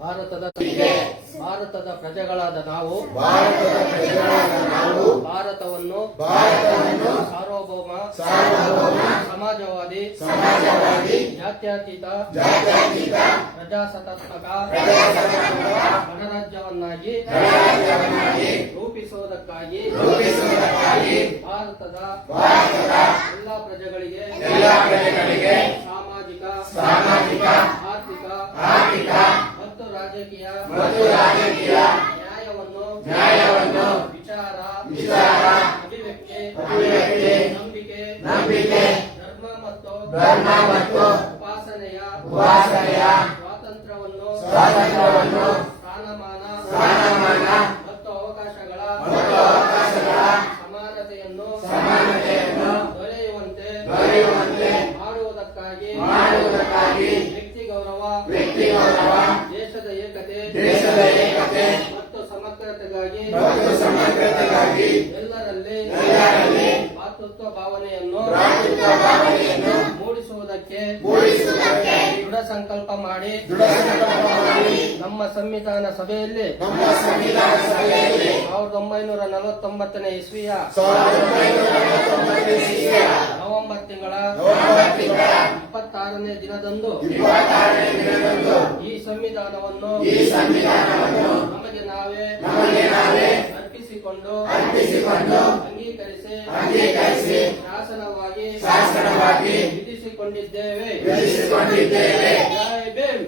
ಭಾರತದ ಪ್ರಜೆಗಳಾದ ನಾವು ಭಾರತವನ್ನು ಸಾರ್ವಭೌಮ ಸಮಾಜವಾದಿ ಜಾತ್ಯತೀತ ಪ್ರಜಾಸತ್ತಾತ್ಮಕ ಗಣರಾಜ್ಯವನ್ನಾಗಿ ರೂಪಿಸುವುದಕ್ಕಾಗಿ ಭಾರತದ ಎಲ್ಲ ಪ್ರಜೆಗಳಿಗೆ ಸಾಮಾಜಿಕ ಆರ್ಥಿಕ ಮತ್ತು ರಾಜಕೀಯ ನ್ಯಾಯವನ್ನು ವಿಚಾರ ಅಭಿವ್ಯಕ್ತಿ ನಂಬಿಕೆ ಧರ್ಮ ಮತ್ತು ಉಪಾಸನೆಯ ಸ್ವಾತಂತ್ರ್ಯವನ್ನು ಸ್ಥಾನಮಾನ ಮತ್ತು ಅವಕಾಶಗಳ ಸಮಾನತೆಯನ್ನು ದೊರೆಯುವಂತೆ ಮಾಡುವುದಕ್ಕಾಗಿ ವ್ಯಕ್ತಿ ಗೌರವ ದೇಶದ ಏಕತೆ ಮತ್ತು ಸಮಗ್ರತೆಗಾಗಿ ಎಲ್ಲರಲ್ಲಿ ಮಾತೃತ್ವ ಭಾವನೆಯನ್ನು ಮೂಡಿಸುವುದಕ್ಕೆ ದೃಢ ಸಂಕಲ್ಪ ಮಾಡಿ ನಮ್ಮ ಸಂವಿಧಾನ ಸಭೆಯಲ್ಲಿ 1949ನೇ ಇಸ್ವಿಯ ನವೆಂಬರ್ ತಿಂಗಳ 26ನೇ ದಿನದಂದು ಈ ಸಂವಿಧಾನವನ್ನು ನಮಗೆ ನಾವೇ ಅರ್ಪಿಸಿಕೊಂಡು ಅಂಗೀಕರಿಸಿ ಶಾಸನವಾಗಿ ವಿಧಿಸಿಕೊಂಡಿದ್ದೇವೆ. ಜೈ ಭೀಮ್.